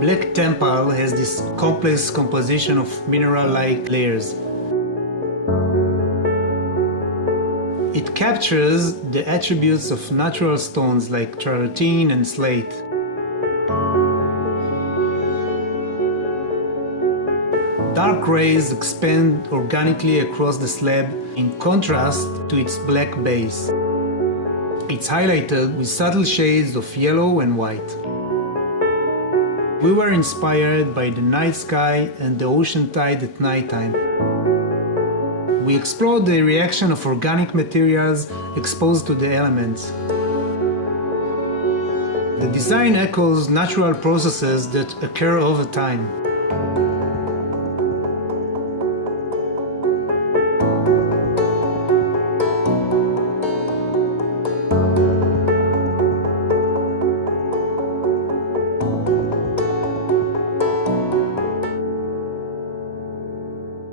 Black Tempal has this complex composition of mineral-like layers. It captures the attributes of natural stones like travertine and slate. Dark rays expand organically across the slab in contrast to its black base. It's highlighted with subtle shades of yellow and white. We were inspired by the night sky and the ocean tide at nighttime. We explored the reaction of organic materials exposed to the elements. The design echoes natural processes that occur over time.